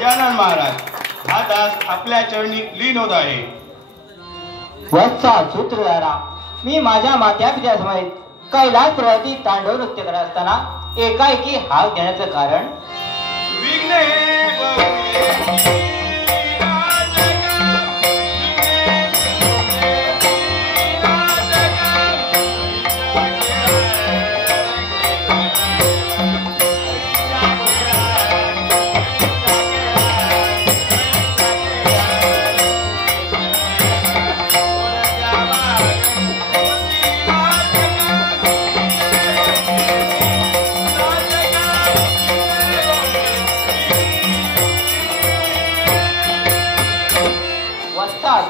गजानन महाराज हा दास आपल्या चरणी लीन होत आहे. वत्सा सूत्रधारा, मी माझ्या मात्या पित्या समेत कैलास पर्वती तांडव नृत्य करत असताना एकाएकी हाक देण्याचं कारण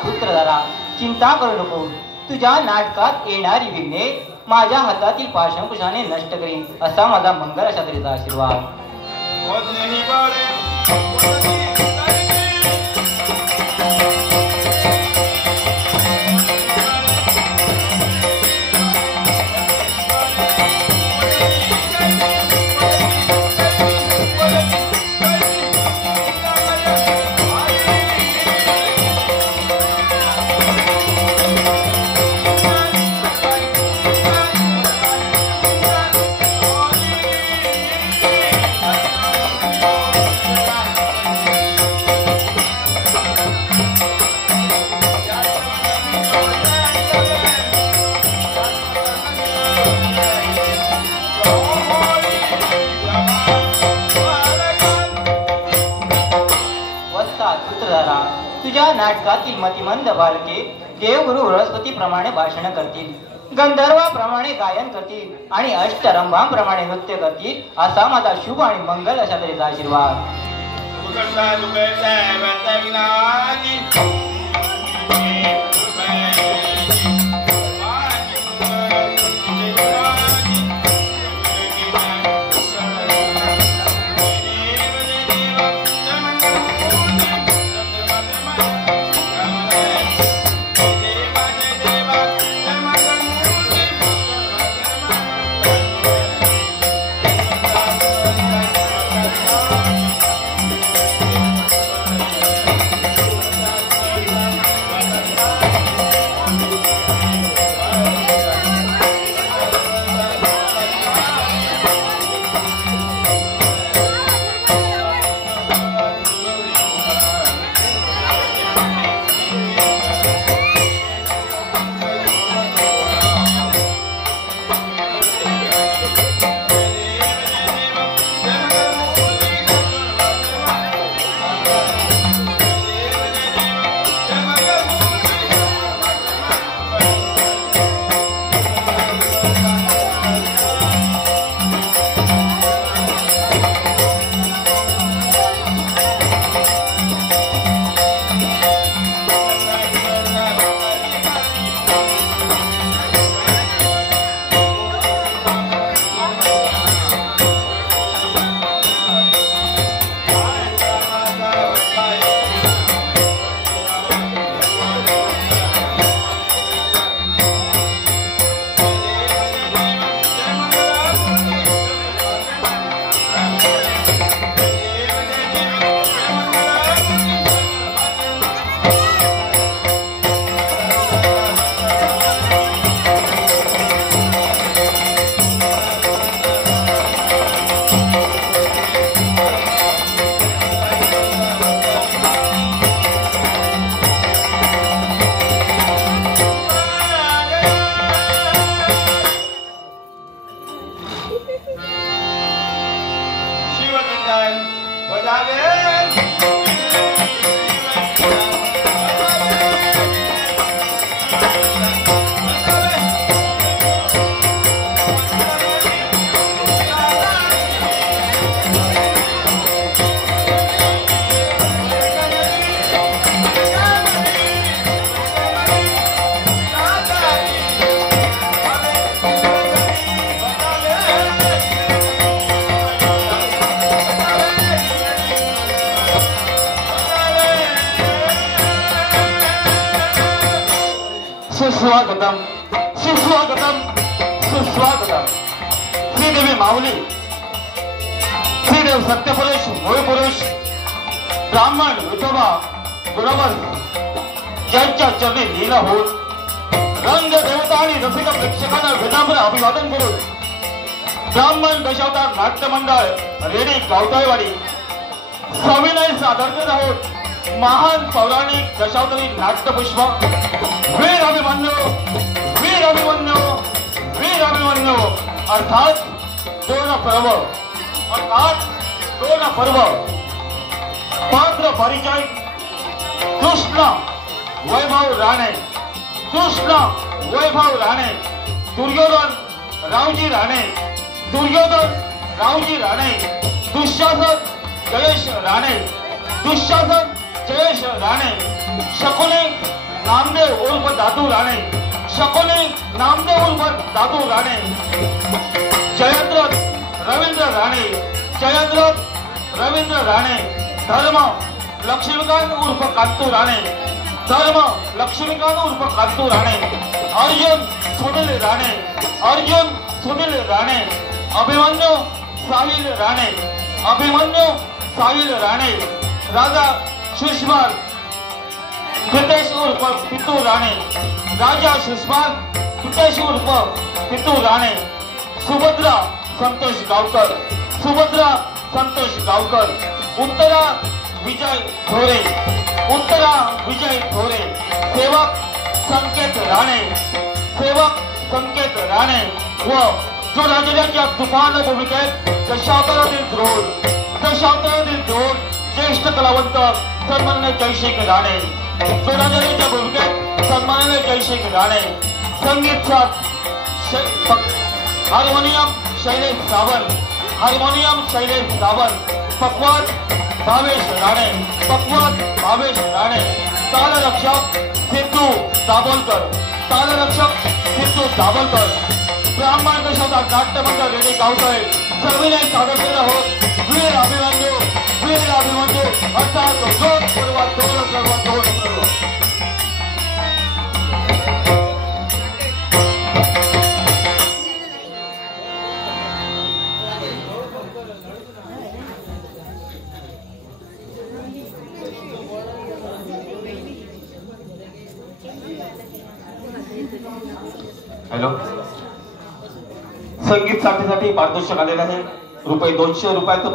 सूत्रधारा, चिंता करू नको. तुझ्या नाटकात येणारी विघ्ने माझ्या हातातील पाशंकुशाने नष्ट करीन असा माझा मंगल अशा तऱ्हेचा आशीर्वाद. तुझ्या नाटकातील मतिमंद बालके देवगुरु बृहस्पती प्रमाणे भाषण करतील, गंधर्वाप्रमाणे गायन करतील आणि अष्टरंभांप्रमाणे नृत्य करतील असा माझा शुभ आणि मंगल अशा तऱ्हेचा आशीर्वाद. सुस्वागतम सुस्वागतम सुस्वागतम. श्रीदेवी माऊली, श्रीदेव सत्यपुरुष मूळ पुरुष ब्राह्मण विठोबा बरोबर ज्यांच्या चरणी लीन होत रंग देवता आणि रसिक प्रेक्षकांना विनम्र अभिवादन करून ब्राह्मण दशावतार नाट्य मंडळ रेडी गावताळवाडी सविनय सादर करत आहोत महान पौराणिक दशावतारी नाट्यपुष्प वीर अभिमन्यू वीर अभिमन्यू वीर अभिमन्यू अर्थात दोन पर्व पात्र परिचय कृष्ण वैभव राणे कृष्ण वैभव राणे दुर्योधन रावजी राणे दुर्योधन रावजी राणे दुःशासन जयेश राणे दुःशासन जयेश राणे शकुनी नामदेव उर्फ दादू राणे शकुनी नामदेव उर्फ दादू राणे जयद्रथ रवींद्र राणे जयद्रथ रवींद्र राणे धर्म लक्ष्मीकांत उर्फ कांतू राणे धर्म लक्ष्मीकांत उर्फ कांतू राणे अर्जुन सुनील राणे अर्जुन सुनील राणे अभिमन्यू साहिल राणे अभिमन्यू साहिल राणे राजा सुषमान हितेश उर्फ पितू राणे राजा सुषमान हितेश उर्फ पितू राणे सुभद्रा संतोष गावकर सुभद्रा संतोष गावकर उत्तरा विजय थोरे उत्तरा विजय थोरे सेवक संकेत राणे सेवक संकेत राणे व जो राजाच्या तुफान भूमिकेत दशावतारातील द्रोण ज्येष्ठ कलावंत सन्माननीय जयशेख राणे जो राजाच्या भूमिकेत सन्माननीय जयशेख राणे संगीत साथ हार्मोनियम शैलेश सावंत हार्मोनियम शैलेश सावंत पकवाद भावेश राणे पकवाद भावेश राणे तालरक्षक सिद्धू दाभोलकर तालरक्षक सिद्धू दाभोलकर ब्राह्मण दशावतार नाट्य मंडळ रेडी गावतळे सविनय सादर करत आहोत वीर अभिमन्यू अर्थात दोन पर्व हॅलो संगीत साठीसाठी पारितोषिक आलेलं आहे रुपये 200 रुपयाचं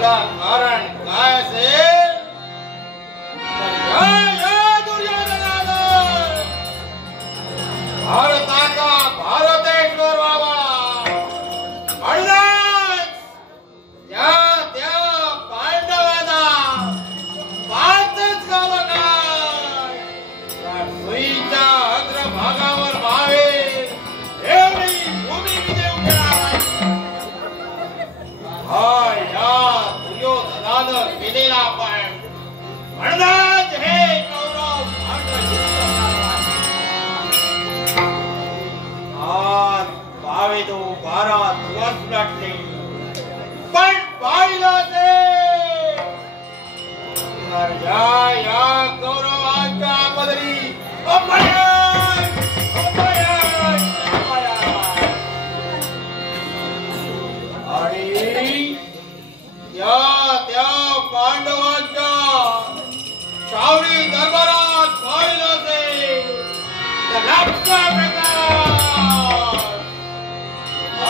त्याला कारण काय असेल तर या दुर्योधनाला भारताचा भारतेश्वर व्हावा म्हणूनच त्या पांडवांना पाचच गावं काय सुईच्या अग्रभागावर व्हावे एवढी भूमी विजय उभे हा या दुर्योधनानं केलेला पण म्हणूनच हे कौरव आज 12 दिवस उलटले पण पाहिलं ते या कौरवांच्या पदरी अपयश अपयश अपयश आणि त्या पांडवांच्या शावडी दरबारात पाहिलं ते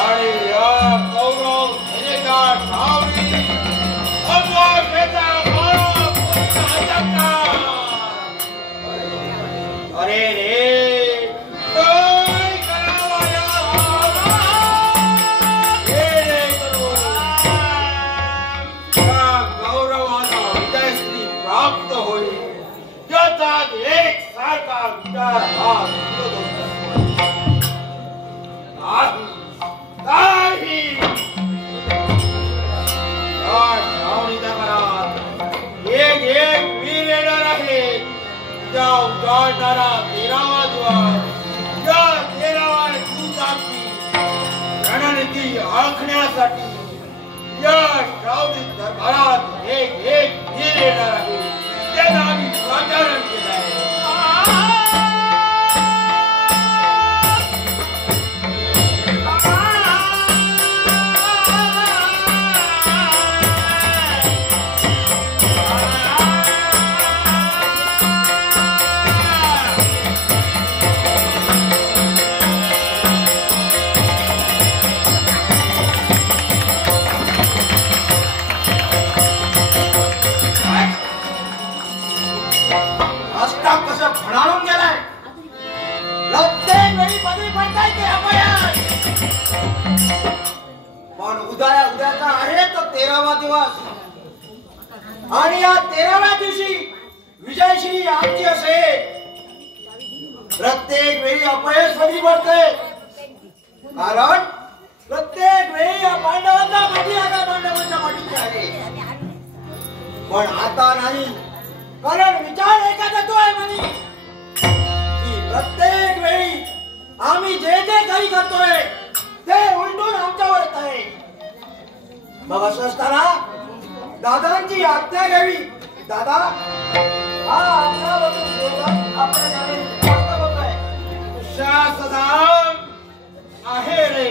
आणि या कौरव सेनेच्या शावडी अद्वैताचा अरे रे काय करावा या गौरवाला विजयश्री प्राप्त होईल याचा एक सारखा विचार हा नाही एक वीर येणार आहे त्या उजाडणारा 13वा दिवस या 13व्या दिवसाची रणनीती आखण्यासाठी या श्रावणी दरबारात एक वीर येणार आहे त्याला आम्ही प्रचारण केलं आहे फडाळून गेलाय प्रत्येक वेळी पदवी पडताय ते अपयश पण उद्याचा आहे तो 13वा दिवस आणि या 13व्या दिवशी विजयश्री आमची असेल प्रत्येक वेळी अपयश पदवी पडते कारण प्रत्येक वेळी या पांडवांचा पाठी आता पांडवांच्या पाठीची आहे पण आता नाही कारण विचार एकाच आहे म्हणे प्रत्येक वेळी आम्ही जे काही करतोय ते उलटून आमच्यावर येत आहे मग असं असताना दादांची आज्ञा घ्यावी दादा हा शासदान आहे रे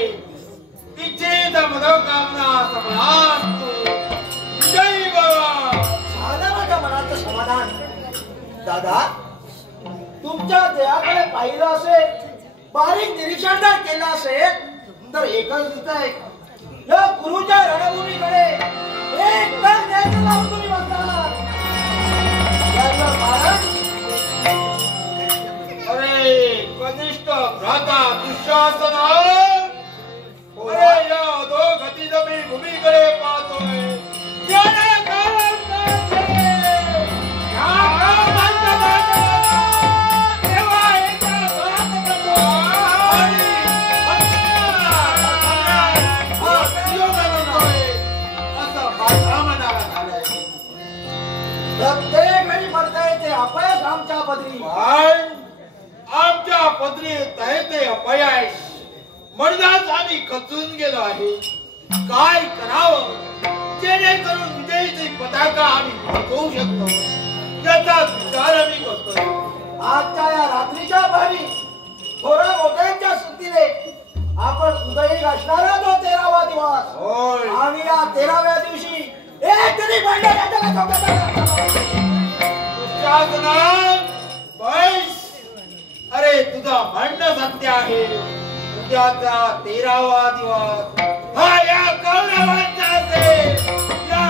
इच्छित मनोकामना समलास्तु जय बाबा झालं माझ्या मनाचं समाधान दादा तुमच्या देहाकडे पाहिलं असेल बारीक निरीक्षण जर केलं असेल तर एकच दिसत आहे या गुरुच्या रणभूमीकडे एक तर न्यायचं लावून तुम्ही बसणार याचं कारण अरे कनिष्ठ भ्राता दुःशासन अरे या अधोगती जमी भूमीकडे पाहतोय याने कारण प्रत्येक वेळी पडताय ते अपयश आमच्या पदरी आमच्या पदरी येत आहे ते अपयश म्हणूनच आम्ही खचून गेलो आहे काय करावं जेणेकरून विजयीची पताका आम्ही फडकवू शकतो याचा विचार आम्ही करतोय आजच्या या रात्रीच्या भारी थोड्या मोठ्यांच्या सुट्टीने आपण उदयी असणारा तो 13वा दिवस आणि या 13व्या दिवशी एक तरी अरे तुझा म्हणणं सत्य आहे उद्याचा 13वा दिवस हा या कौरवांचा असेल या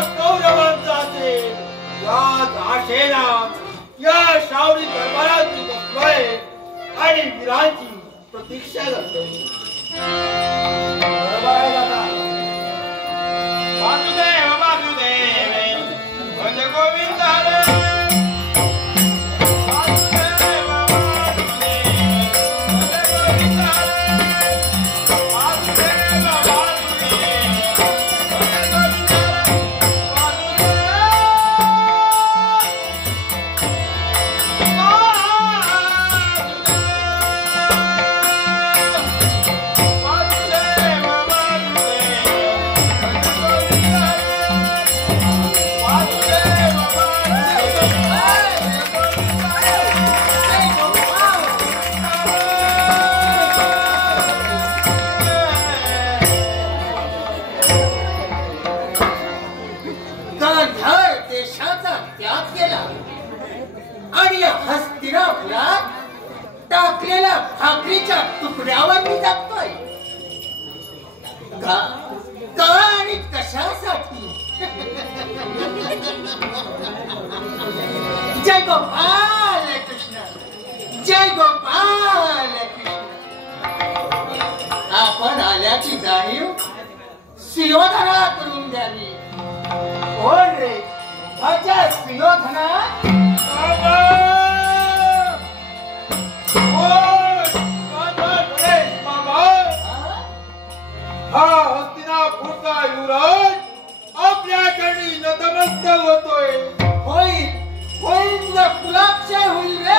या शावरी दरबारात मी बसलोय आणि वीरांची प्रतीक्षा करतोय. बरोबर आहे दादा. वासुदेव वासुदेव भज गोविंद हरे. वासुदेव वासुदेव भज गोविंद हरे. वासुदेव वासुदेव भज गोविंद गांधार देशाचा त्याग केला आणि हस्तिनापुरात टाकलेल्या भाकरीच्या तुकड्यावर मी जगतोय. का आणि कशासाठी? जय गोपाल कृष्ण, जय गोपाल कृष्ण. आपण आल्याची जाणीव सुयोधनाला करून द्यावी. कोण रे अच्छा सुयोधना? हा हस्तिनापूरचा युवराज आपल्या चरणी नतमस्तक होतोय. होईल होईल, तुझा कुलाक्षय होईल रे.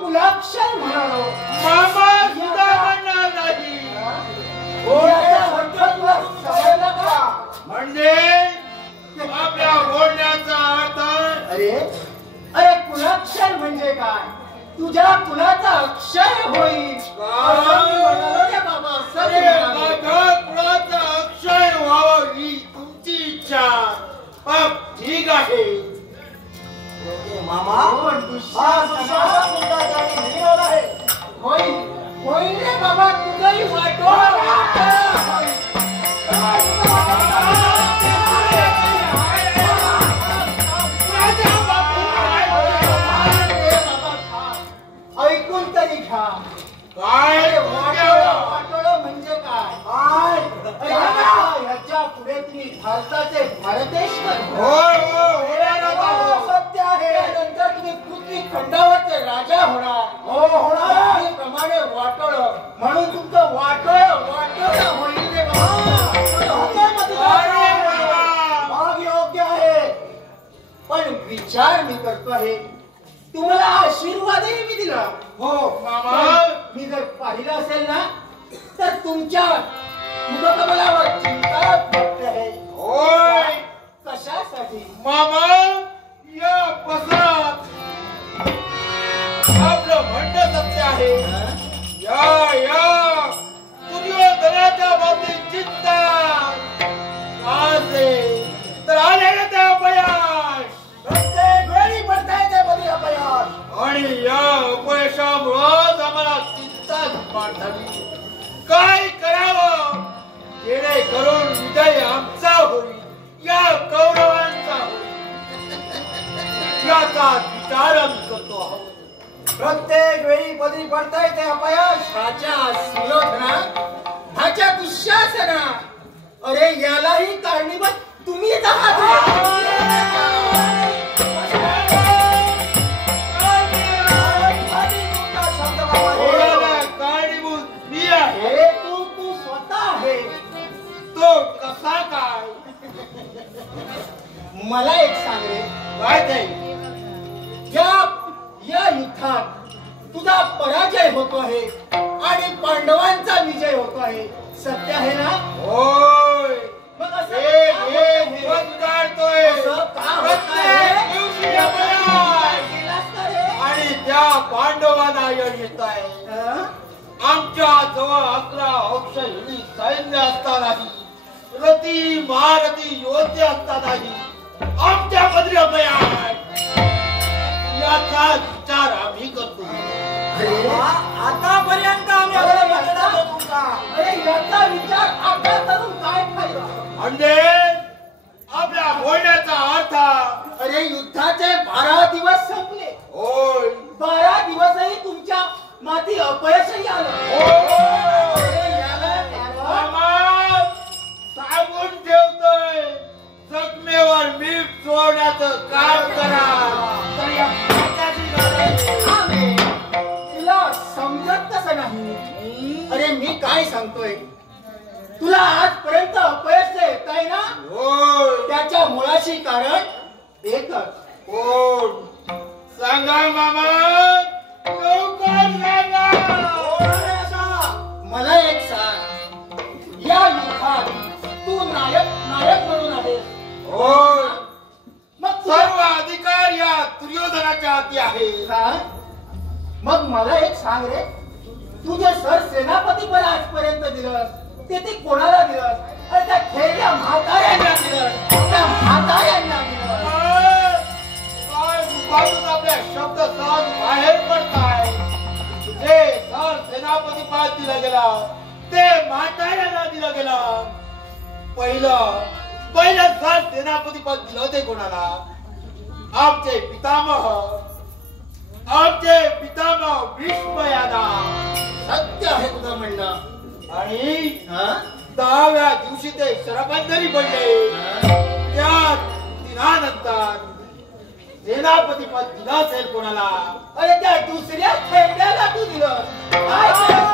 कुलाक्षय म्हणालो. मामा सुद्धा म्हणणार नाही. म्हणजे आपल्या बोलण्याचा अर्थ अरे अरे कुलाक्षय म्हणजे काय? तुझ्या कुलाचा अक्षय होईल असं मी म्हणालो रे बाबा. असं मी म्हणालो. माझ्या कुळाचा अक्षय व्हावं ही तुमची इच्छा. ठीक आहे मामा हा दुसरा मुद्दा त्याने लिहिलेला आहे. होईल होईल रे बाबा, तुझंही वाटोळ. ऐकून तरी घ्या. काय वाटोळं म्हणजे काय? ह्याच्या पुढे तुम्ही भारताचे भारतेश्वर सत्य आहे. त्यानंतर तुम्ही पृथ्वी खंडावरचे राजा होणार. हो होणार. प्रमाणे वाटोळं म्हणून तुमचं वाटोळं वाटोळं होईल रे बाबा. भाग योग्य आहे. पण विचार मी करतो आहे, तुम्हाला आशीर्वादही मी दिला. हो मामा. मी जर पाहिलं असेल ना तर तुमच्या मुखकमलावर चिंता व्यक्त आहे. होय कशासाठी? मामा या पसरात आपलं म्हणणं सत्य आहे. या या दुर्योधनाच्या बाबतीत चिंता असे तर आले ना त्या अपयश. प्रत्येक वेळी पडताय ते बरी अपयश. आणि या अपयशामुळं आम्हाला चिंता निर्माण झाली. काय करावं जेणेकरून विजय आमचा होईल, या कौरवांचा होईल, याचा विचार आम्ही करतो आहोत. प्रत्येक वेळी बरी पडताय ते अपयश. ह्याच्या सुयोधना, ह्याच्या दुःशासना, अरे यालाही कारणीभूत तुम्हीच आहात. कारणीभूत मी आहे. हे तू स्वतः आहे. तो कसा काय? मला एक सांग रे, काय ते? या युद्धात तुझा पराजय होतो आहे आणि पांडवांचा विजय होतो आहे. सत्य आहे ना? होय. मग असं हे का हे होत आहे? पद काढतोय. असं का होत प्रत्येक आहे? दिवशी अपयश. केलास का रे? आणि त्या पांडवांना यश येत आहे. हं? आमच्या जवळ 11 अक्षयी सैन्य असतानाही, रती महारथी योद्धे असतानाही आमच्या पदरी अपयश. याचा विचार आम्ही मी करतो. आतापर्यंत आम्ही अगदी बघत होतो तुमचा. अरे याचा विचार आता करून काय फायदा? म्हणजे आपल्या बोलण्याचा अर्थ. अरे युद्धाचे 12 दिवस संपले. होय. 12 दिवसही तुमच्या माती अपयशही आलं. अरे याला मामा साबून ठेवतोय. जखमेवर मीठ चोळण्याचं काम करा. तर या पाटाची गरज आहे. तुला समजत कसं नाही? अरे मी काय सांगतोय, तुला आजपर्यंत अपयश येत आहे ना? होय. त्याच्या मुळाशी कारण एकच. कोण? सांगा मामा, लवकर सांगा. मला एक सांग, या युद्धात तू नायक म्हणून आहेस. होय. मग सर्व अधिकार या दुर्योधनाच्या हाती आहे. काय? मग मला एक सांग रे, तू जे सर सेनापती पण आजपर्यंत दिलंस ते कोणाला दिलंस? अरे त्या खेळल्या म्हाताऱ्यांना दिलंस. त्या म्हाताऱ्यांना दिलंस. काय मुखातून आपल्या शब्द सहज बाहेर पडताय. जे सर सेनापती पद दिलं गेला ते म्हाताऱ्यांना दिलं गेलं. पहिलं सर सेनापती पद दिलं ते कोणाला? आमचे पितामह भीष्म यांना. सत्य आहे तुझं म्हणणं. आणि हा? 10व्या दिवशी ते शरबंधरी पडले. त्या दिनानंतर सेनापती पद दिलं असेल कोणाला? अरे त्या दुसऱ्या खेळण्याला तू दिलं. काय केलं?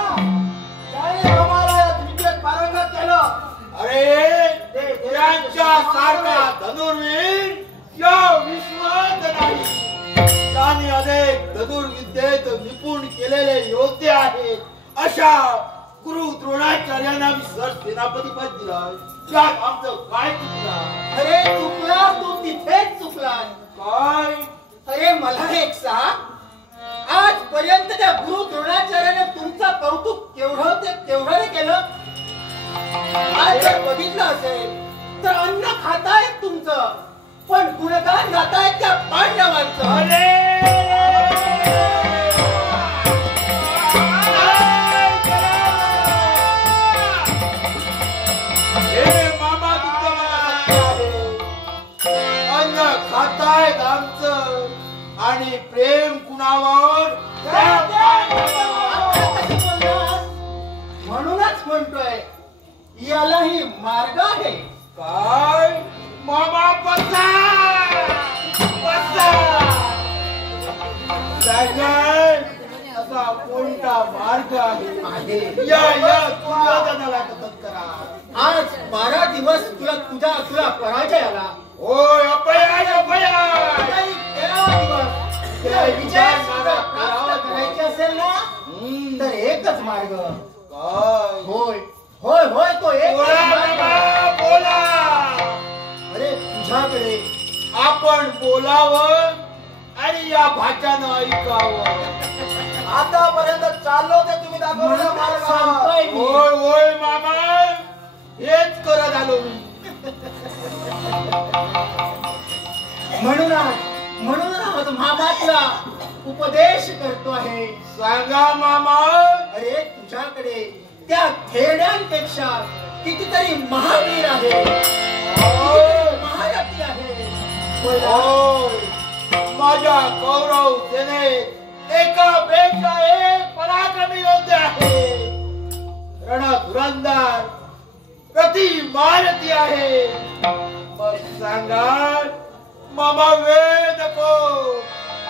त्याने आम्हाला या क्रिकेट पारंगत केलं. अरे त्यांच्या सारखा धनुर्वीर या विश्वात नाही. त्यांनी अनेक धनुर्विद्येत निपुण केलेले योद्धे आहेत. अशा गुरु द्रोणाचार्यांना मी सर सेनापती पद दिलं. त्यात आमचं काय चुकलं? अरे चुकला तू, तिथेच चुकला. काय? अरे मला एक सांग, आजपर्यंत त्या गुरु द्रोणाचार्याने तुमचं कौतुक केवढं केलं? आज जर बघितलं असेल तर अन्न खातायत तुमचं, पण गुणगान गातायत त्या पांडवांचं. मामा तुमचं मला अन्न खातायत आमचं आणि प्रेम कुणावर? म्हणूनच म्हणतोय यालाही मार्ग आहे. काय? मामा बसा. असा कोणता मार्ग आहे? या दुर्योधनाला मदत करा. आज 12 दिवस तुला पराजय आला. होय. अपयश. काही 13वा दिवस तुला विजय प्राप्त करायचे असेल ना, तर एकच मार्ग. काय? होय तो एकच मार्ग. बोला. अरे तुझ्याकडे आपण बोलावं आणि या भाच्यानं ऐकावं. आतापर्यंत चाललो ते तुम्ही दाखवलेला मार्ग. होय मामा, हेच करत आलो मी. म्हणूनच मामा तुला उपदेश करतो आहे. सांगा मामा. अरे तुझ्याकडे त्या खेड्यांपेक्षा कितीतरी महावीर आहे, महारथी आहे. माझ्या कौरव सेनेत एकापेक्षा एक पराक्रमी योद्धे आहे. रणधुरंदर प्रति महारथी आहे. मग सांगा मामा, वेळ नको.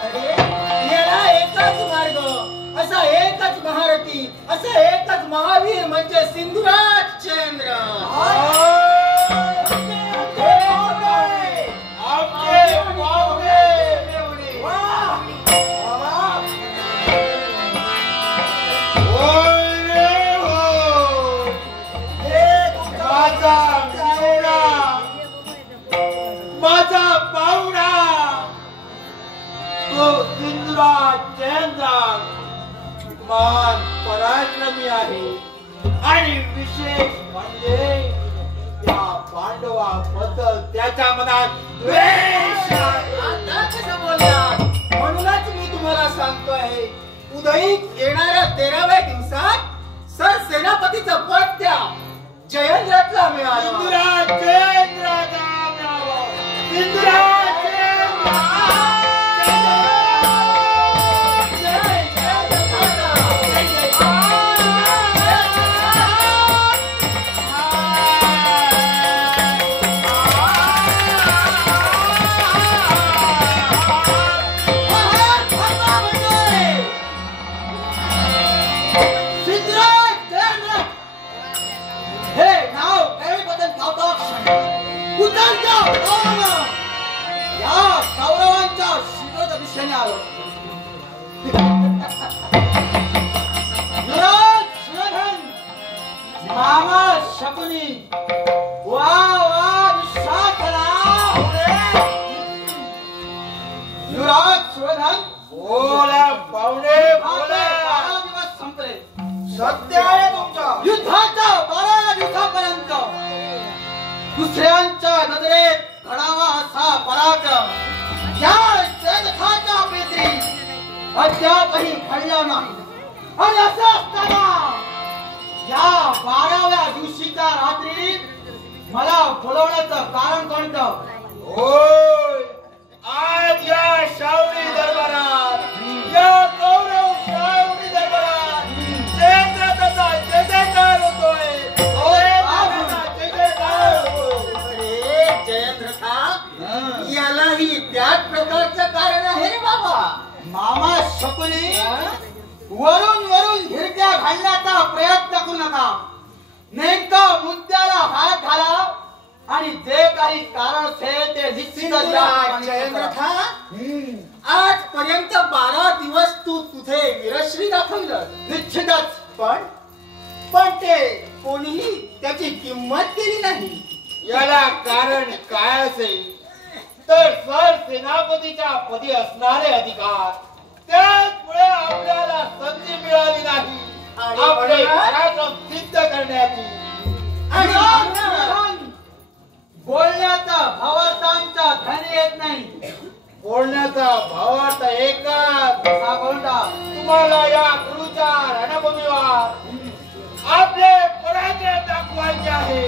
अरे याला एकच मार्ग, असा एकच महारथी, असा एकच महावीर म्हणजे सिंधुराज चंद्र. माझा पाहुणा तो सिंधुराज चंद्र मान पराक्रमी आहे. आणि विशेष म्हणजे त्या पांडवाबद्दल त्याच्या मनात द्वेष आहे. आता कसं बोलला? म्हणूनच मी तुम्हाला सांगतोय 13व्या दिवसात सर सेनापतीचं पद त्या जयेंद्राला मिळालं. सिंधुराज जयेंद्राला मिळावं. सिंधुराज जयेंद्र. या कौरवांच्या शिखराच्या दिशेने आलो. मामा शकुनी वा वा युवराज सुरधन बोला पाहुणे बोला. 12 दिवस संपले. सत्य आहे तुमच्या युद्धाच्या 12 दिवसापर्यंत दुसऱ्यांच्या नजरेत घडावा असा पराक्रम या जयद्रथाच्या बेदरी अद्यापही घडला नाही. आणि असं असताना या 12व्या दिवशीच्या रात्री मला बोलवण्याचं कारण कोणतं? होय, आज या शावणी दरबारात, या कौरव शावणी दरबारात जयद्रथाचा जय जयकार होतोय. जयद्रथाचा जय जयकार होतोय. जयद्रथा यालाही त्याच प्रकारचं कारण आहे रे बाबा. मामा शकुनी वरून वरून हिरड्या घालण्याचा प्रयत्न करू नका. नेमका मुद्द्याला हात घाला आणि जे काही कारण असेल ते निश्चितच जयद्रथा. आजपर्यंत 12 दिवस तू तुझे वीरश्री दाखवलं निश्चितच, पण ते कोणीही त्याची किंमत केली नाही. याला कारण काय असेल तर सर सेनापतीच्या पदी असणारे अधिकार, त्यामुळे आपल्याला संधी मिळाली नाही आपले पराक्रम सिद्ध करण्याची. बोलण्याचा भावार्थांचा धनी येत नाही. बोलण्याचा भावार्थ एकच, कोणता? तुम्हाला या गुरुच्या रणभूमीवर आपले पराजय दाखवायचे आहे.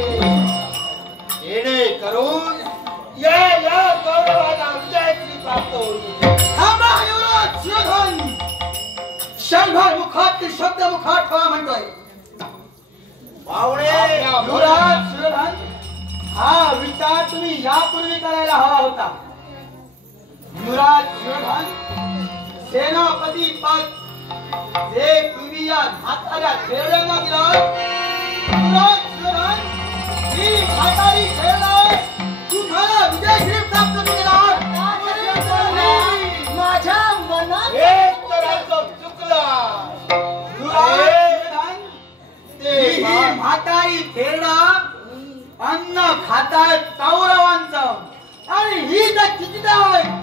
जेणेकरून या गौरवाला विजयाची प्राप्त होईल. थांबा युवराज सुरधन. क्षणभर मुखात शब्द मुखात ठेवा म्हणतोय. युवराज सुरधन, हा विचार तुम्ही यापूर्वी करायला हवा होता. युवराज सुरधन, सेनापती पद जे तुम्ही या म्हाताऱ्या खेळड्यांना दिलं. युवराज सुरधन, ही म्हातारी खेळणार तुम्हाला विजयश्री प्राप्त केला. माझ्या मनात एक तऱ्हेचं चुकलं. ही म्हातारी खेळणा अन्न खातात कौरवांचं आणि ही तर किती आहे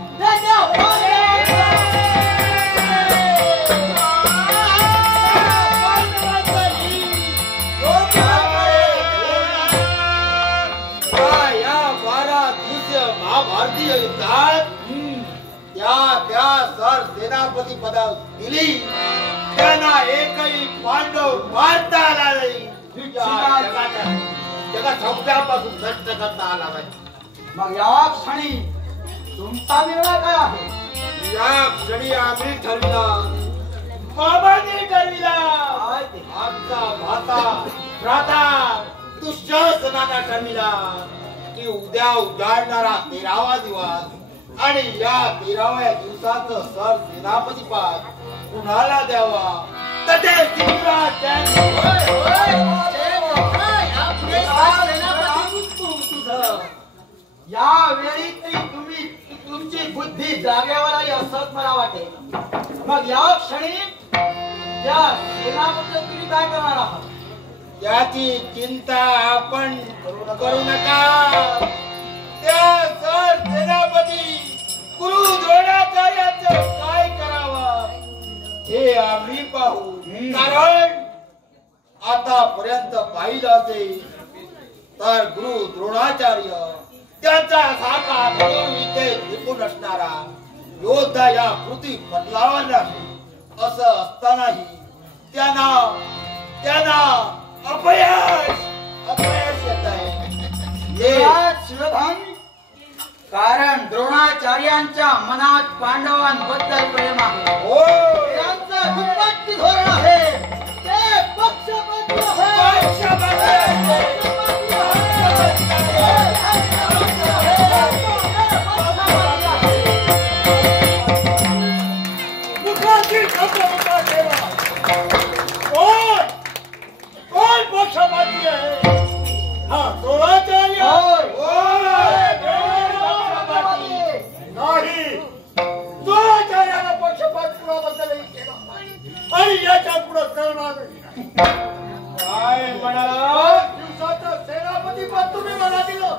महाभारतीय युद्धात त्या सर सेनापती पदा दिली त्यांना एकही पांडव मारता आला नाही. जगात सौख्यापासून नष्ट करता आला नाही. मग या क्षणी तुमचा निर्णय काय आहे? या क्षणी आम्ही ठरविला, बाबांनी ठरविला, आमचा भ्राता दुःशासनाने ठरविला की उद्या उजाडणारा 13वा दिवस आणि या 13व्या दिवसाचं सर सेनापती पद कुणाला द्यावा. तर ते या वेळी तुम्ही तुमची बुद्धी जागेवर आली असंच मला वाटेल. मग या क्षणी त्या सेनापती तुम्ही काय करणार आहात? याची चिंता आपण करू नका. त्या सर सेनापती गुरु द्रोणाचार्याचं काय करावं हे आम्ही पाहू. कारण आतापर्यंत पाहिलं असेल तर गुरु द्रोणाचार्य त्यांचा साकार विद्येत निपुण असणारा योद्धा या पृथ्वी पटलावर नाही. असं असतानाही त्यांना अपयश येत आहे. शिवधन, कारण द्रोणाचार्यांच्या मनात पांडवांबद्दल प्रेम आहे. हो, त्यांचं दुप्पट धोरण आहे. ते पक्षपाती आहे. मुखातील शब्द मुखात ठेवा. कोण पक्षपाती आहे? हा द्रोणाचार्य. नाही, द्रोणाचार्याला पक्षपात कुणाबद्दलही केला नाही आणि याच्या पुढे करणार नाही. काय म्हणाला? दिवसाचा सेनापती पद तुम्ही मला दिलं,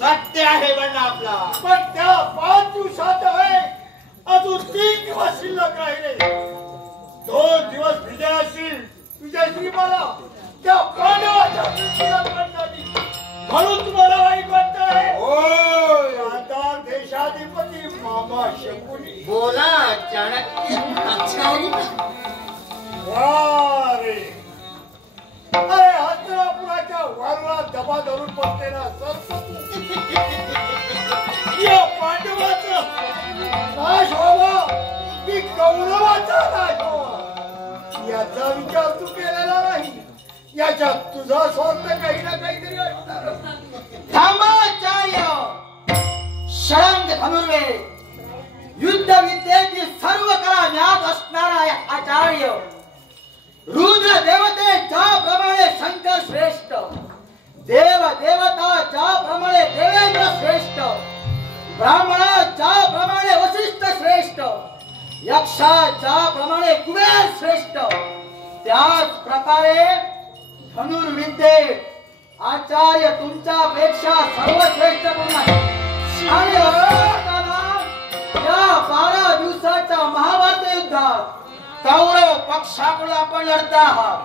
सत्य आहे म्हणणं आपला. पण त्या 5 दिवसात आहे अजून 3 दिवस शिल्लक राहिले. 2 दिवस विजयश्री मला त्या पांडवाच्या मृत्यूला करण्याची, म्हणून तुम्हाला वाईट वाटतंय. आता देशाधिपती मामा शकुनी बोला चाणक्य वारे. अरे हस्तिनापुराच्या वारला दबा धरून बसलेला या पांडवाचा नाश व्हावा की कौरवाचा नाश व्हावा याचा विचार तू केलेला नाही. याच्यात तुझा स्वार्थ काही ना काहीतरी असणार. धर्माचार्य, षडंग धनुर्वेद, युद्ध विद्येची सर्व कला ज्ञात असणारा आचार्य, रुद्र देवते ज्याप्रमाणे शंकर श्रेष्ठ, देव देवता ज्याप्रमाणे देवेंद्र श्रेष्ठ, ब्राह्मण ज्याप्रमाणे वशिष्ठ श्रेष्ठ, यक्षा ज्याप्रमाणे कुबेर श्रेष्ठ, त्याच प्रकारे धनुर्विद्येत आचार्य तुमच्यापेक्षा सर्वश्रेष्ठ कोण आहे. आणि या 12 दिवसाच्या महाभारत युद्धात कौरव पक्षाकडून आपण लढत आहात.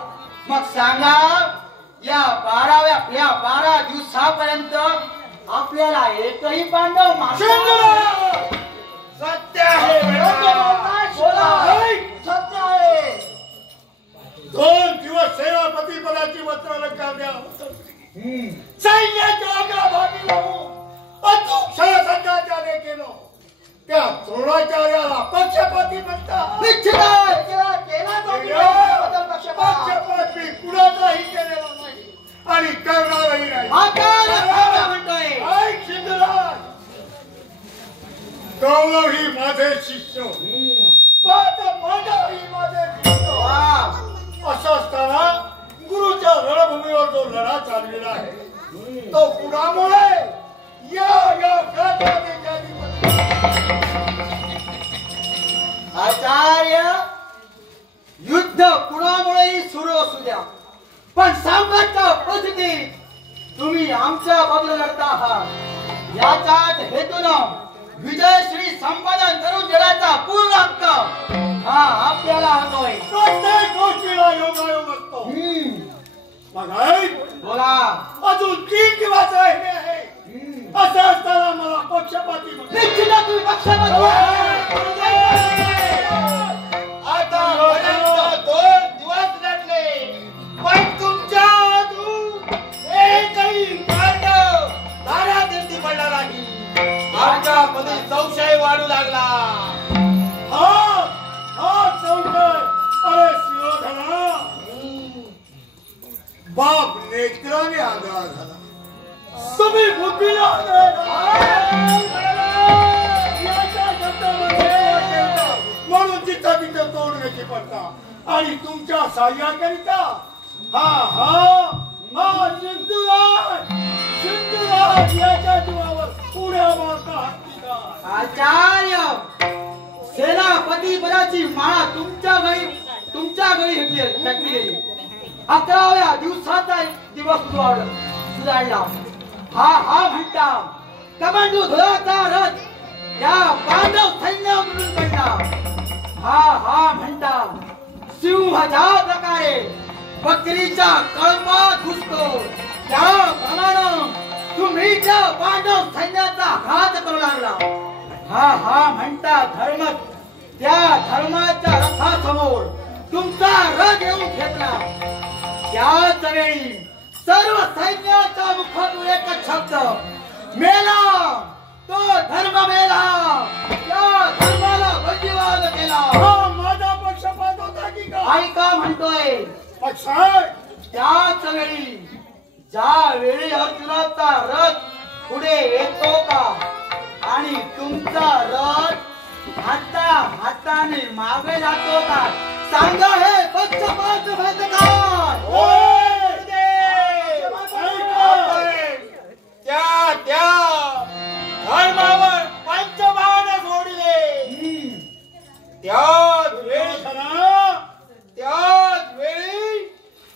मग सांगा, या 12 दिवसापर्यंत आपल्याला एकही पांडव सत्य आहे. सत्य आहे. 2 दिवस सेनापती पदाची वस्त्रालंकार द्या. सैन्याच्या अग्रभागी लावून अचूक शरसंघाचार्य केलं. त्या द्रोणाचार्याला पक्षपाती म्हणतात. पक्षपात मी कुणाचाही केलेला नाही आणि करणारही नाही. ऐक शिंदराज, कौरव ही माझे शिष्य, पांडव ही माझे शिष्य. असं असताना गुरुच्या रणभूमीवर जो लढा चाललेला आहे तो कुणामुळे आचार्य, युद्ध कुणामुळेही सुरू असू द्या, पण साम्राज्य परिस्थितीत तुम्ही आमच्या बाजूला लढता आहात. याचाच हेतून विजयश्री संपादन करून देण्याचा पूर्ण हक्क हा आपल्याला हकोय. प्रत्येक गोष्टीला योगायोग असतो. मग ऐक, बोला. अजून 3 दिवस राहिले आहे. असं असताना मला पक्षपाती निश्चित तुम्ही पक्षपाती. आता 2 दिवस लढले, पण तुमच्या अजून एकही पांडव धारातीर्थी पडला नाही. आमच्यामध्ये संशय वाढू लागला. हा संशय. अरे शिरोधना, बाप नेत्राने आंधळा झाला, तुम्ही बुद्धीला म्हणून तिथं तिथं तोडण्याची पडता आणि तुमच्या साह्याकरिता हा सिंधुराज याच्या जीवावर उड्या मारता हत्तीदार. आचार्य, सेनापती पदाची माळा तुमच्या घरी घातली गेली. 11व्या दिवसाचा दिवस सुधारला. हा म्हणता कमांडो धुराचा रथ त्या पांडव सैन्यावरून पडला. हा म्हणता सिंह ज्या प्रकारे बकरीच्या कळपात घुसतो त्याप्रमाणे तुम्ही त्या पांडव सैन्याचा घात करू लागला. हा म्हणता धर्माच्या रथासमोर तुमचा रथ येऊन ठेपला. त्याच वेळी सर्व सैन्याच्या मुखातून एकच शब्द, मेला तो धर्म मेला, त्या धर्माला बंदिवान केला. हा माझा पक्षपात होता की काय? ऐका म्हणतोय. पक्षात त्याच वेळी ज्या वेळी अर्जुनाचा रथ पुढे येतो का आणि तुमचा रथ हाताने मागे जातो का, सांगा हे पक्षपात माहित काय? त्या धर्मावर पंचबाण सोडले. त्याच वेळी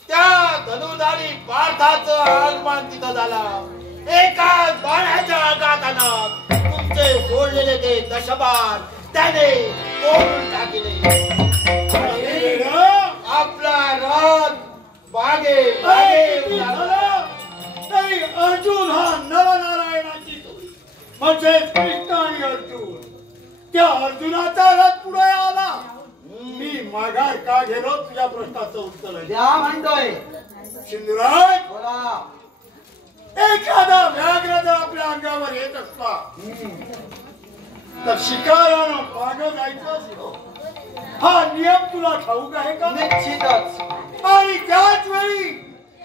त्या धनुधारी पार्थाचं आगमन तिथं झाला. एका बाणाच्या आघातानं तुमचे सोडलेले ते दशबाण त्याने तोडून टाकले. आपला रथ बागे अर्जुन हा नरनारायणाची जोडी म्हणजे कृष्ण आणि अर्जुन. त्या अर्जुनाचा रथ पुढे आला. मी माघार का गेलो तुझ्या प्रश्नाचं उत्तर आहे. द्या म्हणतोय. सिंधुराज बोला. एखादा व्याघ्र जर आपल्या अंगावर येत असला तर शिकारानं मागं जायचं असतो. हा नियम तुला ठाऊक आहे का? निश्चितच. आणि त्याच वेळी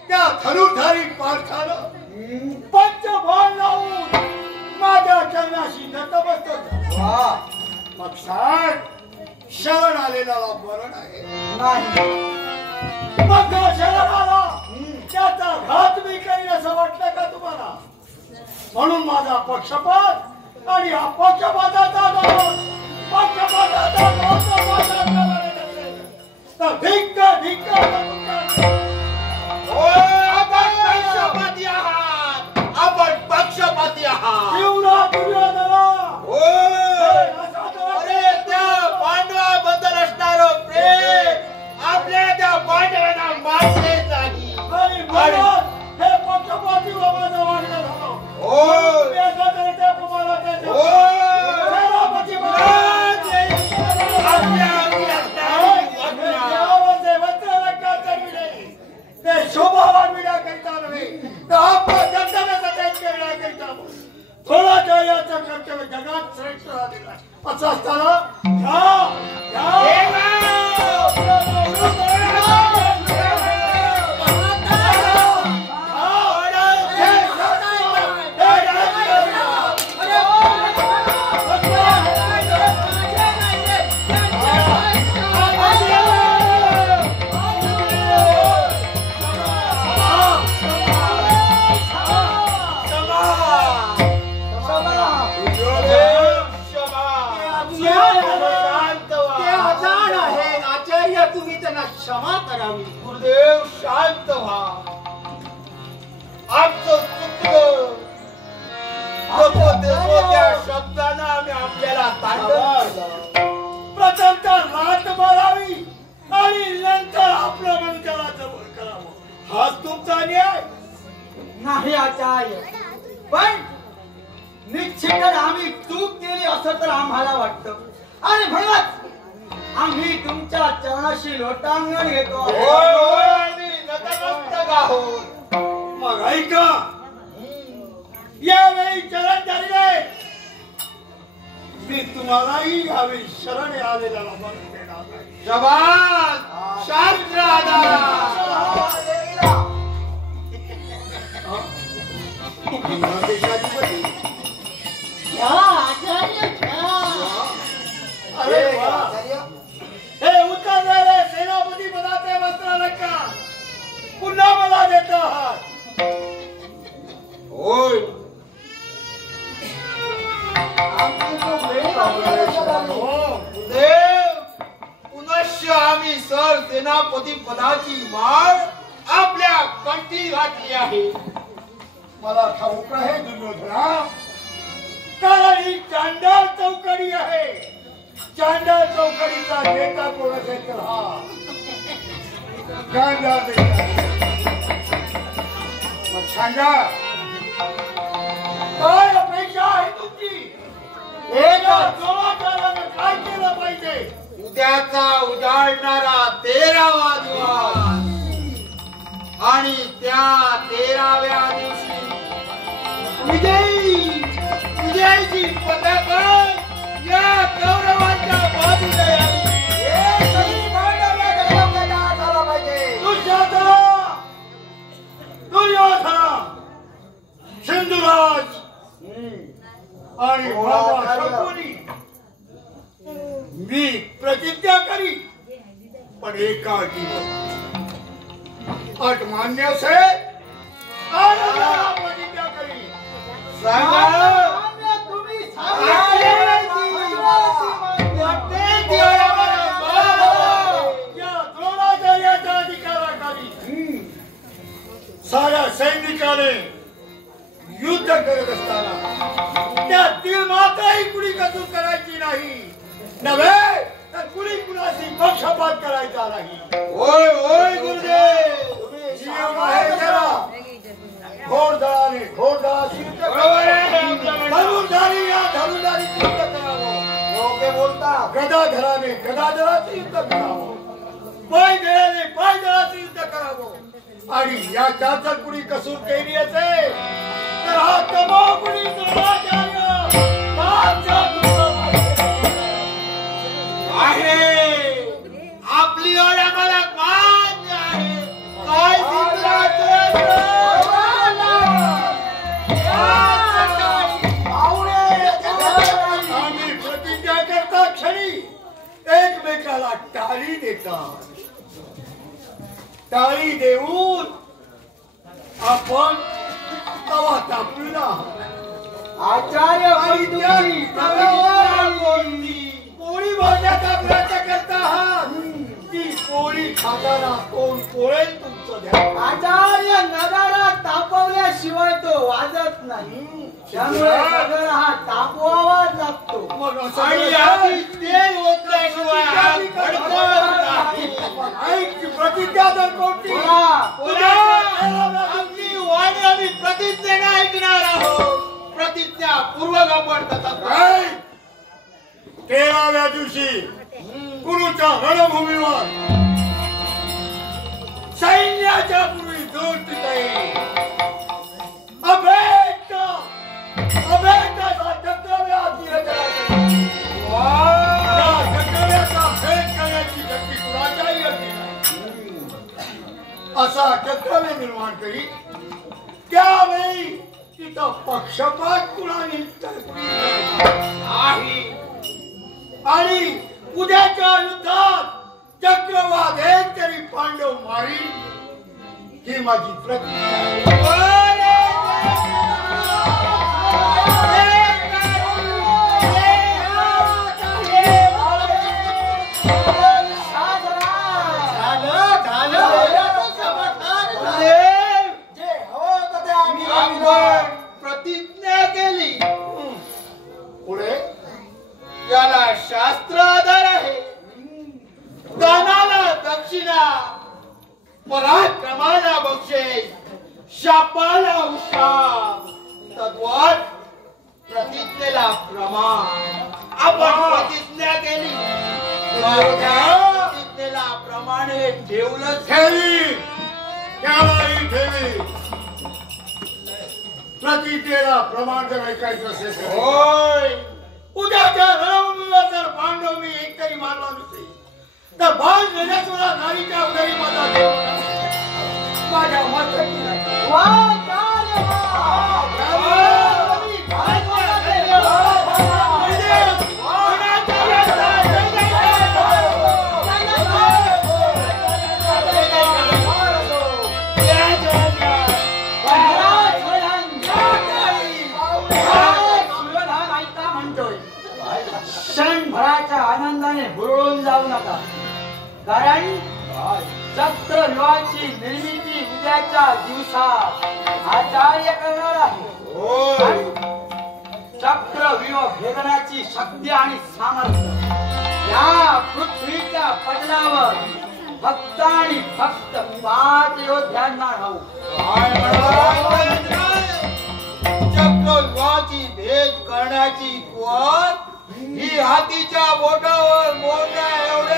त्या धनुधारी पार्थानं पंचबाण लावून माझ्या चरणाशी नतमस्तक झाला. वा. पक्षात शरण आलेला मरण आहे. नाही. मग शरण आला त्याचा घात मी करीन असं वाटलं का तुम्हाला? म्हणून माझा पक्षपात आणि हा पक्षपाताचा दोष धिक्क धिक्क. आपण पक्षपाती आहात. अरे त्या पांडवाबद्दल असणारं प्रेम आपल्या त्या पांडवांना मानले नाही. हे पक्षपाती बाबाचं वाटलं झालं. शोभावान मिळण्याकरिता नव्हे तर आपल्या कर्तव्याचा करण्याकरिता थोडा जयाचं कर्तव्य जगात श्रेष्ठ राहिलेला असं असताना क्षमा करावी. गुरुदेव शांत व्हा. आमचं चुकलं. त्या शब्दानं आम्ही आपल्याला प्रथमतः लाट मारावी आणि नंतर आपलं मन त्याला जवळ करावं. हाच तुमचा न्याय नाही आचार्य. पण निश्चितच आम्ही चूक केली असं तर आम्हाला वाटतं आणि म्हणूनच आम्ही तुमच्या चरणाशी लोटांगण घेतो. मग ऐका यावेळी चरण धरले मी तुम्हालाही यावेळी शरण आलेला मन देणार नाही. जवान शास्त्र हे उतरलेले सेनापती पदाचे वस्त्र नका पुन्हा मला देत आहात. होय देव पुनश्च आम्ही सर सेनापती पदाची माळ आपल्या कंठी घातली आहे. मला ठाऊक आहे दुर्योधना कारण ही चांडाळ चौकडी आहे. चांडाळ चौकडीचा नेता कोण असेल तर हा चांडाळ मग सांगा काय अपेक्षा आहे तुमची? एका जोरादारानं काय केलं पाहिजे? उद्याचा उजाडणारा 13वा दिवस आणि त्या 13व्या दिवशी विजयीची पताका या कौरवांच्या बाजूने यावी. दुर्योधन, सिंधुराज आणि माझा शकुनी मी प्रतिज्ञा करी, पण एका अटीवर. अट मान्य असेल प्रतिज्ञा करी. सांगा तुम्ही या द्रोणाचार्याच्या अधिकाराखाली साऱ्या सैनिकाने युद्ध करत असताना त्या तिळमात्रही कुणी कसूर करायची नाही, नव्हे तर कुणी कुणाशी पक्षपात करायचा नाही. होय होय गुरुदेव, घोडदळाने घोडदळाशी धनुर्धारी या धनुर्धारीची युद्ध करावं. योग्य बोलता. गदाधराने गदाधराचे युद्ध करावं, पायदळाने पायदळाचे युद्ध करावं. आणि या जर कुणी कसूर केली असेल तर हा तमाम कुणी द्रोणाचार्य आहे. आपली ओढ आम्हाला मान्य आहे. काय आम्ही प्रतिज्ञा करता क्षणी एकमेकाला टाळी देतात. टाळी देऊन आपण तवा तापला. आचार्य पोळी भाजण्याचा प्रयत्न करता आहात. ती पोळी खाताना कोण पोळेल तुमचं द्या. आचार्य नगारा तापवल्याशिवाय तो वाजत नाही, त्यामुळे नगारा हा तापवावाच लागतो. मग आणि आधी तेल ओतल्याशिवाय हा भडकत नाही. ऐक, प्रतिज्ञा तर कोणती? आपली वाणी आम्ही प्रतिज्ञेने ऐकणार आहोत. प्रतिज्ञा पूर्वक आपण तसा 13व्या दिवशी कुरुच्या रणभूमीवर सैन्याच्या पूर्वी दोषित अभेट चक्रव्या चक्रव्याचा भेट करण्याची शक्ती कुणाच्याही असली नाही. असा चक्रव्य निर्माण करी. त्यावेळी तिथं पक्षपात कुणाने नाही. आणि उद्याच्या युद्धात चक्रवात एक तरी पांडव मारी ही माझी प्रतिज्ञा. प्रतिज्ञा केली. पुढे याला शास्त्र आधार आहे. दानाला दक्षिणा, पराक्रमाला बक्षीस, शापाला उशाप, तद्वत प्रतिज्ञेला प्रमाण. आपण प्रतिज्ञा केली, प्रतिज्ञेला प्रमाणे ठेवलं. ठेवी त्यावेळी ठेवी. प्रतिज्ञेला प्रमाण जर ऐकायचं असेल होय. उद्याच्या रणभूमीवर जर पांडव मी एक तरी मारला नसेल तर बाण नेण्याचा नारीच्या उदरी माझ्या मताची नाही. क्षणभराच्या आनंदाने बुरळून जाऊ नका, कारण चक्रव्यूहाची निर्मिती उद्याच्या दिवसात आचार्य करणार आहे. चक्रव्यूह भेदण्याची शक्ती आणि सामर्थ्य या पृथ्वीच्या पटलावर फक्त आणि फक्त 5 योद्ध्यांना राहू. चक्रव्यूहाची भेद करण्याची कुवत ही हातीच्या बोटावर मोडण्या एवढे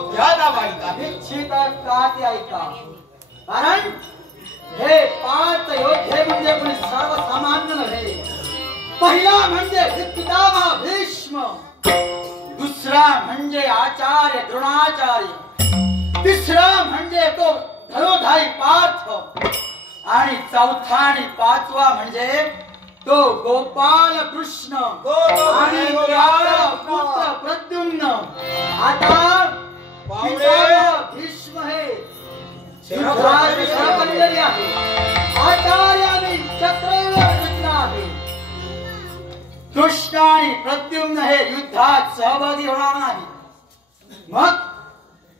योद्ध्याला माहित आहे. निश्चित का ते ऐका. कारण हे 5 योद्धे म्हणजे कोणी सर्वसामान्य नव्हे. पहिला म्हणजे पितामह भीष्म, दुसरा म्हणजे आचार्य द्रोणाचार्य, तिसरा म्हणजे तो धनुधारी पार्थ, आणि चौथा आणि 5वा म्हणजे तो गोपाल कृष्ण आणि त्याचा पुत्र प्रद्युम्न. आता पितामह भीष्म हे युद्धाचे सरपंजरी आहे. आचार्याने चक्रव्यूह रचना आहे. कृष्ण आणि प्रद्युम्न हे युद्धात सहभागी होणार नाही. मग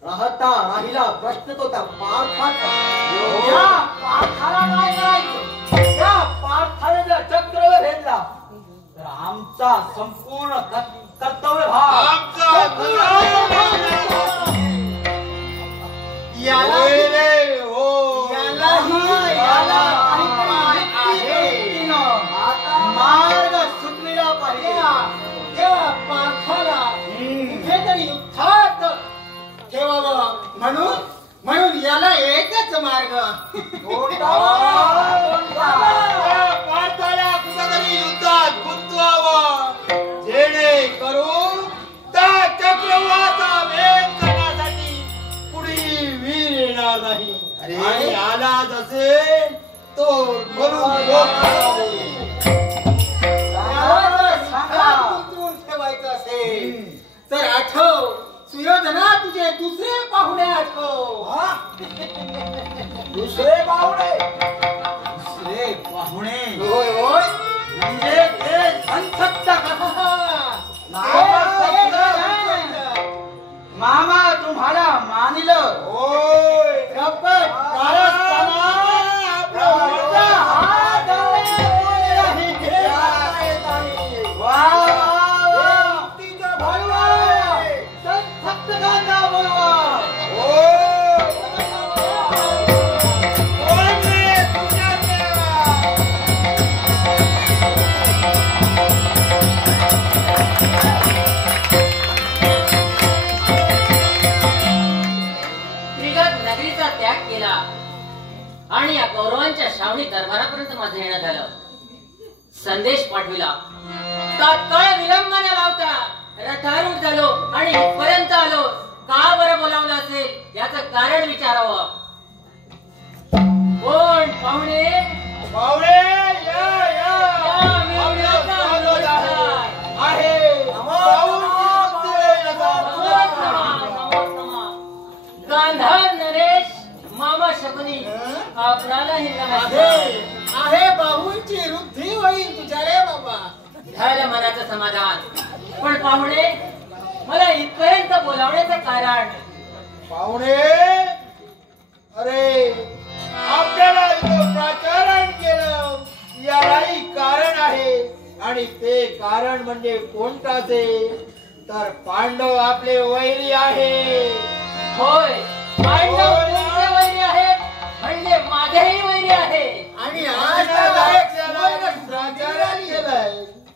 राहिला प्रश्न तो त्या पार्थाचा. या पार्थाला काय करायचं? या पार्थाने जर चक्रव्यूह भेदला तर आमचा संपूर्ण कर्तव्य भाग मार्ग सुटलेला पाहिजे. तेव्हा पार्थाला कुठेतरी युद्धात ठेवावं म्हणून याला एकच मार्ग. पार्थाला कुठेतरी युद्धात गुंतवावं, जेणेकरून त्या चक्रव्यूहाचा भेद करण्यासाठी कुणी वीर येणार नाही. आणि आला जसे तो मरून ठेवायचं असेल तर आठव सुयोधना, तुझे दुसरे पाहुणे आठव. दुसरे पाहुणे होय होय, म्हणजे ते संसप्तक. मामा तुम्हाला मानिलं. होय. आणि या कौरवांच्या श्रावणी दरबारापर्यंत माझं येणं झालं. संदेश पाठविला. तात्काळ विलंब न लावता रथारूढ झालो आणि इथपर्यंत आलो. का बरं बोलावलं असेल याचं कारण विचारावं. कोण पाहुणे? पाहुणे या आहे. गांधार नरेश मामा शकुनी आपणालाही आहे. बाहूंची वृद्धी होईल तुझ्या रे बाबा. झालं मनाचं समाधान. पण पाहुणे मला इथपर्यंत बोलावण्याचं कारण? पाहुणे, अरे आपल्याला इथं प्राचारण केलं यालाही कारण आहे. आणि ते कारण म्हणजे कोणताचे तर पांडव आपले वैरी आहे. होय, पांडव तुमचे वैरी आहेत म्हणजे माझेही वैरी आहे. आणि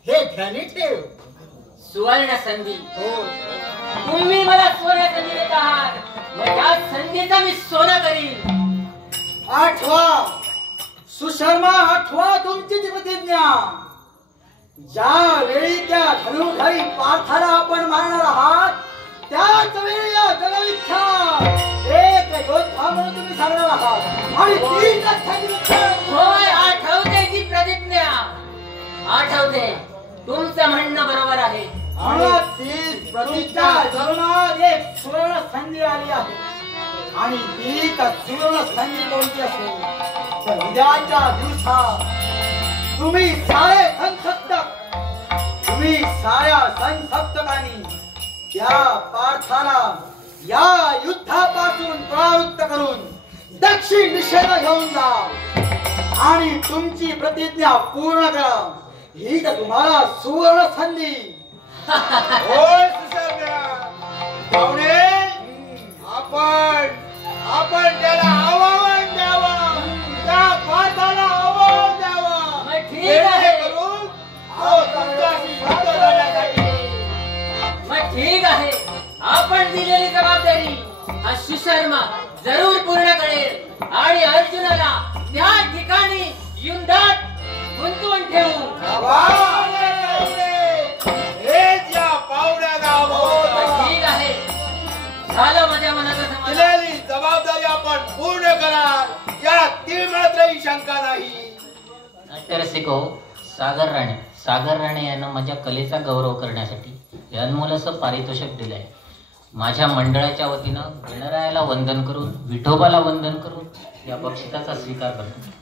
हे ध्यानी ठेव. सुवर्ण संधी. तुम्ही मला सुवर्ण संधी देत आहात, मग या संधीचा मी सोनं करीन. आठवा सुशर्मा, आठवा तुमची ती प्रतिज्ञा. ज्या वेळी त्या धनुधारी पार्थाला आपण मारणार आहात त्याच वेळी या जगविख्यात एक योद्धा म्हणून तुम्ही सांगणार आहात. आणि होय, आठवते ती प्रतिज्ञा. आठवते. तुमचं म्हणणं बरोबर आहे. प्रतिज्ञा जगण्यात एक सुवर्ण संधी आली आहे. आणि ती सुवर्ण संधी कोणती असेल तर उद्याच्या दिवसात तुम्ही साऱ्या संसप्तकांनी त्या पार्थाला या युद्धापासून परावृत्त करून दक्षिण दिशेला घेऊन जा आणि तुमची प्रतिज्ञा पूर्ण करा. ही तर तुम्हाला सुवर्ण संधी. होय सुशर्मा. पाहुणे, आपण त्याला आव्हान द्यावं, त्या पार्थाला आव्हान द्यावं. ठीक आहे. तुमच्याशी युद्ध करण्यासाठी. मग ठीक आहे, आपण दिलेली जबाबदारी हा सुशर्मा जरूर पूर्ण करेल आणि अर्जुनाला त्या ठिकाणी युद्धात गुंतवून ठेवू. ठीक आहे, झालं माझ्या मनाचं समाधान. दिलेली जबाबदारी आपण पूर्ण कराल या ती मात्रही शंका नाही. नाट्यरसिको, सागर राणे यांना माझ्या कलेचा गौरव करण्यासाठी अनमोल असं पारितोषिक दिलंय. माझ्या मंडळाच्या वतीनं गणरायाला वंदन करून, विठोबाला वंदन करून या बक्षिसाचा स्वीकार करतो.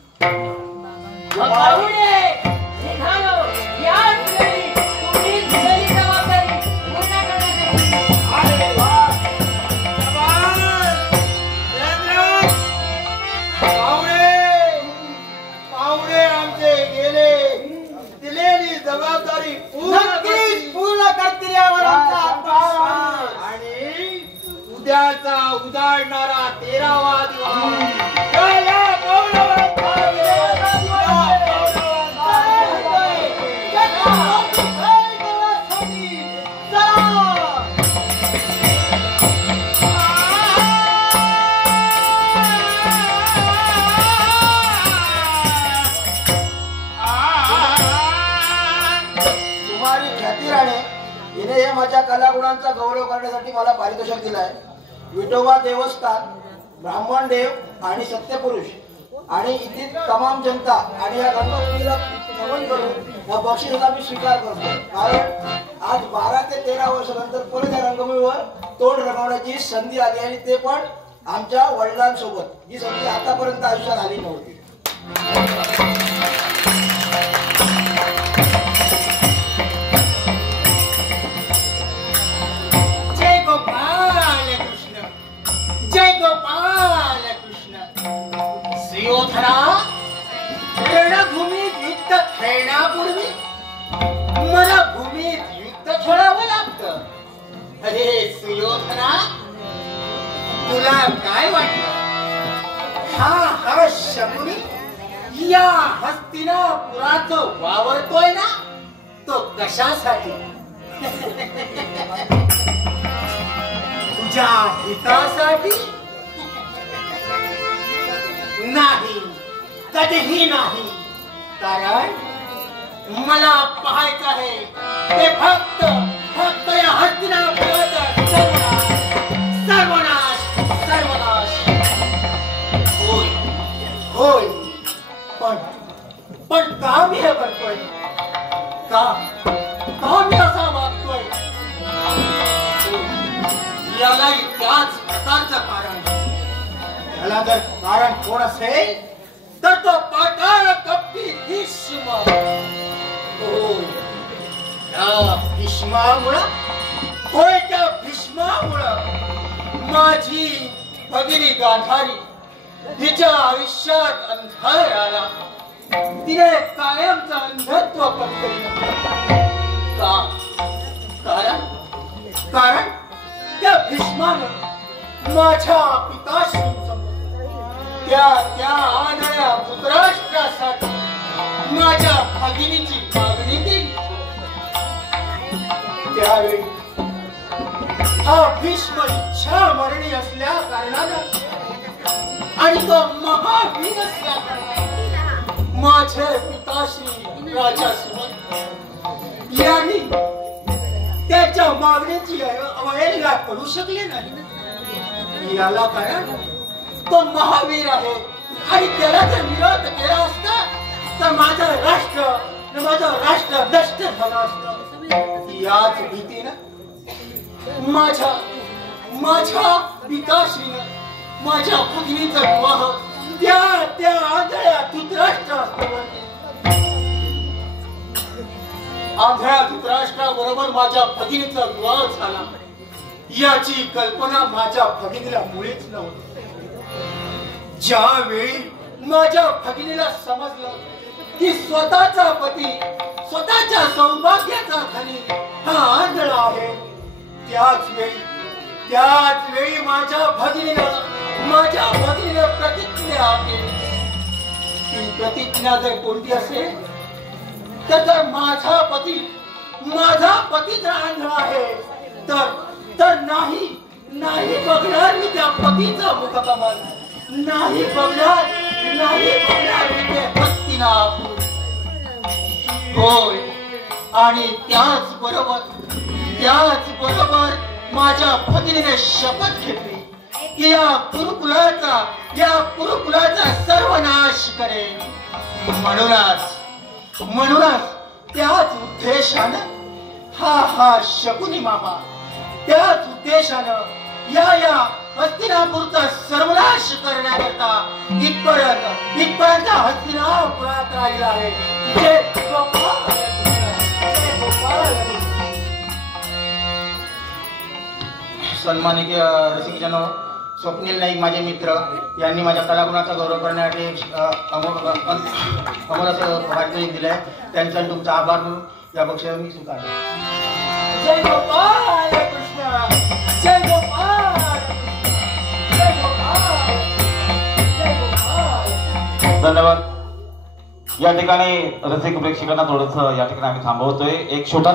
जबाबदारी पूर्ण करतील यावर आमचा आभार. आणि उद्याचा उजाडणारा 13वा दिवस हिने हे माझ्या कलागुणांचा गौरव करण्यासाठी मला पारितोषिक दिलाय. विठोबा देवस्थान, ब्राह्मण देव आणि सत्यपुरुष आणि इथे तमाम जनता आणि या गणपतीला नमन करून या बक्षिसाचा मी स्वीकार करतो. कारण आज 12 ते 13 वर्षानंतर परत या रंगभूमीवर तोंड रंगवण्याची संधी आली आणि ते पण आमच्या वडिलांसोबत. ही संधी आतापर्यंत आयुष्यात आली नव्हती. रणभूमीत युद्ध खेळण्यापूर्वी मला भूमीत युद्ध खेळावं लागतं. अरे सुयोधना, तुला काय वाटलं? हा शकुनी या हस्तिनापुरात वावरतोय ना, तो कशासाठी? तुझ्या हितासाठी? नाही, कधीही नाही. कारण मला पाहायचं आहे ते फक्त या हस्तिनापुराचा सर्वनाश. होय, पण का मी हे करतोय? का मी असा वागतोय? यालाही त्याच प्रकारचं कारण. याला जर कारण कोण असेल तर तो पाताळ कपटी भीष्म. त्या भीष्मामुळं माझी भगिनी गांधारी तिच्या आयुष्यात अंधार आला. तिने कायमचं अंधत्व पत्करलं. कारण त्या भीष्मानं माझ्या पिताश्रींचं त्या आंधळ्या धृतराष्ट्रासाठी माझ्या भगिनीची मागणी केली. त्यावेळी हा भीष्म इच्छा मरणी असल्या कारणानं आणि तो महावीर असल्या कारणानं माझे पिताश्री राजा सुमंत यांनी त्याच्या मागणीची अवहेलना करू शकले नाही. याला कारण तो महावीर आहे आणि त्याला जर विरोध केला असता तर माझं राष्ट्र नष्ट झालं असतं. याच भीतीनं माझ्या पिताश्रीनं माझ्या भगिनीचा विवाह त्या आंधळ्या धृतराष्ट्राबरोबर आंधळ्या धृतराष्ट्राबरोबर माझ्या भगिनीचा विवाह झाला. याची कल्पना माझ्या भगिनीला मुळीच नव्हती. ज्यावेळी माझ्या भगिनीला समजलं की स्वतःचा पती स्वतःच्या सौभाग्याचा धनी हा आंधळा आहे, त्याच वेळी माझ्या भगिनीनं प्रतिज्ञा केली. ती प्रतिज्ञा जर कोणती असेल तर माझा पती जर आंधळा आहे तर नाही बघणार मी त्या पतीचा मुखकमल, नाही बघणार मी ते हस्तिनापूर. होय, आणि त्याच बरोबर माझ्या भगिनीने शपथ घेतली की या कुरुकुलाचा सर्वनाश करेन. म्हणूनच त्याच उद्देशानं हा शकुनी मामा, त्याच उद्देशानं या हस्तिनापूरचा सर्वनाश करण्याकरता इथपर्यंत हस्तिनापुरात राहिला आहे. जय गोपाळ, जय गोपाळ. सन्मानित रसिकजनो, स्वप्नील नाईक माझे मित्र यांनी माझ्या कलागुणाचा गौरव करण्यासाठी अमोल असं पारितोषिक दिलंय. त्यांचा तुमचा आभार म्हणून या बक्षिसाला मी स्वीकारतो. जय गोपाळ कृष्ण, जय गोपाळ, जय गोपाळ, जय गोपाळ. धन्यवाद. या ठिकाणी रसिक प्रेक्षकांना थोडंसं या ठिकाणी आम्ही थांबवतोय. एक छोटा